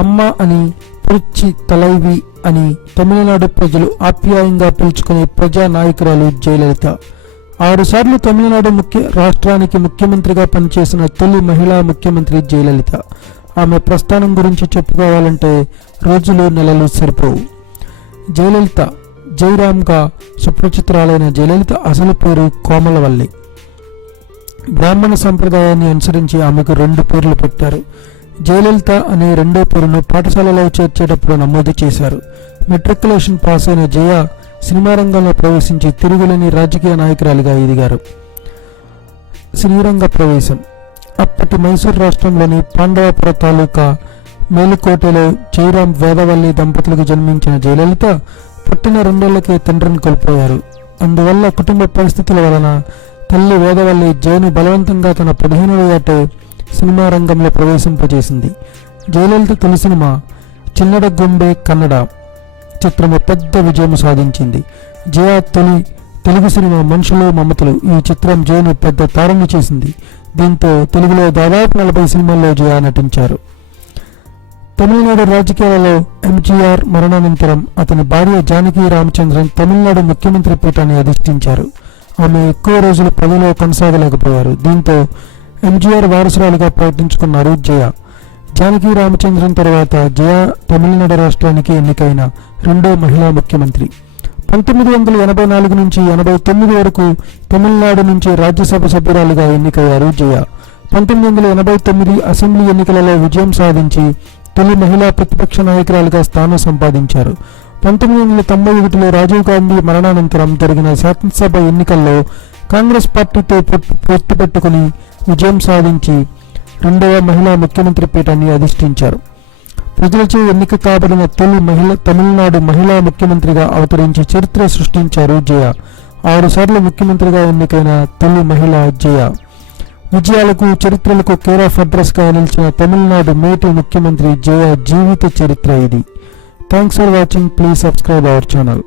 అమ్మ అని, పురుచి తలైవి అని తమిళనాడు ప్రజలు ఆప్యాయంగా పిలుచుకునే ప్రజా నాయకురాలు జయలలిత. 6 సార్లు తమిళనాడు రాష్ట్రానికి ముఖ్యమంత్రిగా పనిచేసిన తొలి మహిళా ముఖ్యమంత్రి జయలలిత. ఆమె ప్రస్థానం గురించి చెప్పుకోవాలంటే రోజులు నెలలు సరిపోవు. జయలలిత జయరామ్గా సుప్రచిత్రాలైన జయలలిత అసలు పేరు కోమలవల్లి. బ్రాహ్మణ సంప్రదాయాన్ని అనుసరించి ఆమెకు 2 పేర్లు పెట్టారు. జయలలిత అనే రెండో పేరును పాఠశాలలో చేర్చేటప్పుడు నమోదు చేశారు. మెట్రికులేషన్ పాస్ అయిన జయ సినిమా రంగంలో ప్రవేశించి తిరుగులేని రాజకీయ నాయకురాలిగా ఎదిగారు. శ్రీరంగ ప్రవేశం. అప్పటి మైసూర్ రాష్ట్రంలోని పాండవపుర తాలూకా మేలుకోటలో జయరాం వేదవల్లి దంపతులకు జన్మించిన జయలలిత పుట్టిన 2 ఏళ్లకే తండ్రిని కోల్పోయారు. అందువల్ల కుటుంబ పరిస్థితుల వలన తల్లి వేదవల్లి జయను బలవంతంగా తన 15వ ఏటే సినిమా రంగంలో ప్రవేశింపజేసింది. జయలలిత తొలి సినిమా చిన్నడ గొంబే కన్నడ చిత్రము పెద్ద విజయం సాధించింది. జయ తొలి తెలుగు సినిమా మనుషులు మమతలు. ఈ చిత్రం జయను పెద్ద తారని చేసింది. దీంతో తెలుగులో దాదాపు 40 సినిమాల్లో జయ నటించారు. తమిళనాడు రాజకీయాలలో ఎంజీఆర్ మరణానంతరం అతని భార్య జానకి రామచంద్రన్ తమిళనాడు ముఖ్యమంత్రి పీఠాన్ని అధిష్ఠించారు. ఆమె ఎక్కువ రోజులు పదవిలో కొనసాగలేకపోయారు. దీంతో ఎంజీఆర్ వారసురాలుగా ప్రకటించుకున్నారు జయ. జానకి రామచంద్రన్ తర్వాత జయ తమిళనాడు రాష్ట్రానికి ఎన్నికైన 2వ మహిళా ముఖ్యమంత్రి. 1984 నుంచి 89 వరకు తమిళనాడు నుంచి రాజ్యసభ సభ్యురాలుగా ఎన్నికయ్యారు జయ. 1989 అసెంబ్లీ ఎన్నికలలో విజయం సాధించి తొలి మహిళా ప్రతిపక్ష నాయకురాలుగా స్థానం సంపాదించారు. 1991లో రాజీవ్ గాంధీ మరణానంతరం జరిగిన శాసనసభ ఎన్నికల్లో కాంగ్రెస్ పార్టీతో పొత్తు పెట్టుకుని విజయం సాధించి 2వ మహిళా ముఖ్యమంత్రి పీఠాన్ని అధిష్ఠించారు. ప్రజలచే ఎన్నిక కాబడిన తొలి తమిళనాడు మహిళా ముఖ్యమంత్రిగా అవతరించి చరిత్ర సృష్టించారు జయ. 6 సార్లు ముఖ్యమంత్రిగా ఎన్నికైన తొలి మహిళ జయ. విజయాలకు చరిత్రలకు కేర్ ఆఫ్ అడ్రస్ గా నిలిచిన తమిళనాడు మేటి ముఖ్యమంత్రి జయ జీవిత చరిత్ర ఇది. Thanks for watching. Please subscribe our channel.